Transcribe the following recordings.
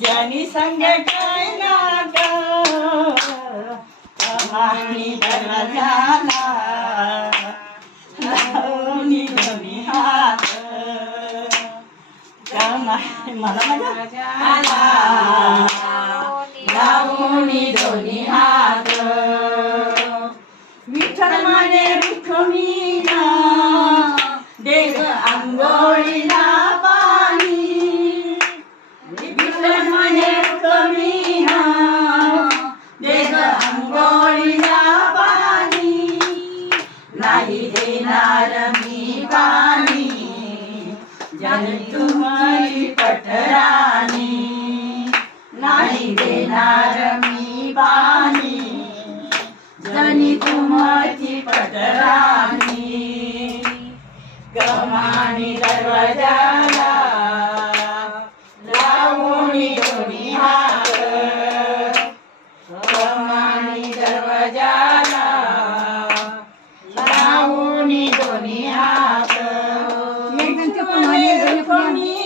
जनसङ्गठनाग कमानी दरजाना लावनी गमिहाग कमानी मरमजाना लावनी दोनिहाग विठ्ठल माने रुखमीना देव अंगोळ नाही देणार मी पाणी जल पठराणी 光明。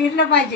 फिरलं पाहिजे